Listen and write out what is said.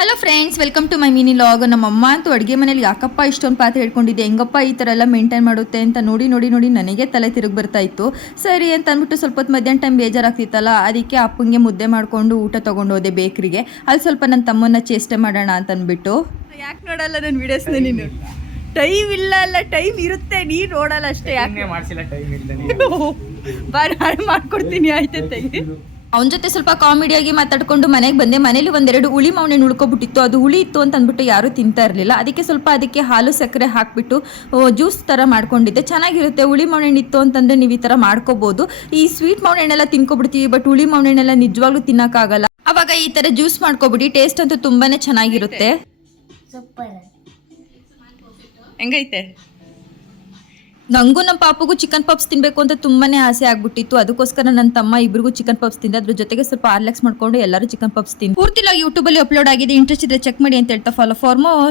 Hello friends, welcome to my mini vlog. ನಮ್ಮಮ್ಮ ಅಂತೂ ಅಡುಗೆ ಮನೇಲಿ ಯಾಕಪ್ಪ ಇಷ್ಟೊಂದು ಪಾತ್ರೆ ಇಟ್ಕೊಂಡಿದ್ದೆ, ಹೆಂಗಪ್ಪ ಈ ಥರ ಎಲ್ಲ ಮೇಂಟೈನ್ ಮಾಡುತ್ತೆ ಅಂತ ನೋಡಿ ನನಗೆ ತಲೆ ತಿರುಗಿ ಬರ್ತಾ ಇತ್ತು. ಸರಿ ಅಂತ ಅಂದ್ಬಿಟ್ಟು ಸ್ವಲ್ಪ ಹೊತ್ತು ಮಧ್ಯಾಹ್ನ ಟೈಮ್ ಬೇಜಾರಾಗ್ತಿತ್ತಲ್ಲ, ಅದಕ್ಕೆ ಅಪ್ಪಂಗೆ ಮುದ್ದೆ ಮಾಡಿಕೊಂಡು ಊಟ ತೊಗೊಂಡು ಹೋದೆ ಬೇಕ್ರಿಗೆ. ಅಲ್ಲಿ ಸ್ವಲ್ಪ ನನ್ನ ತಮ್ಮನ್ನ ಚೇಷ್ಟೆ ಮಾಡೋಣ ಅಂತ ಅಂದ್ಬಿಟ್ಟು. ಯಾಕೆ ನೋಡಲ್ಲ ನನ್ನ ವಿಡಿಯೋಸ್ನ ನೀನು? ಟೈಮ್ ಇಲ್ಲ ಅಲ್ಲ, ಟೈಮ್ ಇರುತ್ತೆ, ನೀನು ನೋಡಲ್ಲ ಅಷ್ಟೇ. ಯಾಕೆ ಮಾಡಿಸಿಲ್ಲ ಟೈಮ್ ಇಲ್ಲ? ಬಾರಿ ಹಾಳು ಮಾಡ್ಕೊಡ್ತೀನಿ ಆಯ್ತೈತೆ. ಅವನ ಜೊತೆ ಸ್ವಲ್ಪ ಕಾಮಿಡಿಯಾಗಿ ಮಾತಾಡ್ಕೊಂಡು ಮನೆಗೆ ಬಂದೆ. ಮನೇಲಿ ಒಂದೆರಡು ಹುಳಿ ಮಾವನೆ ಉಳ್ಕೊಬಿಟ್ಟಿತ್ತು. ಅದು ಹುಳಿ ಇತ್ತು ಅಂತ ಅಂದ್ಬಿಟ್ಟು ಯಾರೂ ತಿಂತಾ ಇರಲಿಲ್ಲ. ಅದಕ್ಕೆ ಹಾಲು ಸಕ್ಕರೆ ಹಾಕಿಬಿಟ್ಟು ಜ್ಯೂಸ್ ಥರ ಮಾಡ್ಕೊಂಡಿದ್ದೆ. ಚೆನ್ನಾಗಿರುತ್ತೆ. ಹುಳಿ ಮಾವನೆ ಇತ್ತು ಅಂತಂದರೆ ನೀವು ಈ ಥರ ಮಾಡ್ಕೋಬೋದು. ಈ ಸ್ವೀಟ್ ಮಾವನೆಲ್ಲ ತಿನ್ಕೊಬಿಡ್ತೀವಿ, ಬಟ್ ಹುಳಿ ಮಾವನೆಲ್ಲ ನಿಜವಾಗ್ಲೂ ತಿನ್ನೋಕ್ಕಾಗಲ್ಲ. ಅವಾಗ ಈ ಥರ ಜ್ಯೂಸ್ ಮಾಡ್ಕೊಬಿಡಿ, ಟೇಸ್ಟ್ ಅಂತೂ ತುಂಬಾ ಚೆನ್ನಾಗಿರುತ್ತೆ. ಹೆಂಗೈತೆ? ನಂಗೂ ನಮ್ಮ ಪಾಪಗೂ ಚಿಕನ್ ಪಪ್ಸ್ ತಿನ್ನಬೇಕು ಅಂತ ತುಂಬಾನೇ ಆಸೆ ಆಗ್ಬಿಟ್ಟಿತ್ತು. ಅದಕ್ಕೋಸ್ಕರ ನನ್ನ ತಮ್ಮ ಇಬ್ಬರಿಗೂ ಚಿಕನ್ ಪಪ್ಸ್ ತಿಂದ. ಅದ್ರ ಜೊತೆಗೆ ಸ್ವಲ್ಪ ಆರ್ಲೆಕ್ಸ್ ಮಾಡ್ಕೊಂಡು ಎಲ್ಲರೂ ಚಿಕನ್ ಪಪ್ಸ್ ತಿಂದು. ಪೂರ್ತಿಯಾಗಿ ಯೂಟ್ಯೂಬಲ್ಲಿ ಅಪ್ಲೋಡ್ ಆಗಿದೆ. ಇಂಟ್ರೆಸ್ಟ್ ಇದ್ರೆ ಚೆಕ್ ಮಾಡಿ ಅಂತ ಹೇಳ್ತಾ ಫಾಲೋ ಫಾರ್ ಮೋರ್.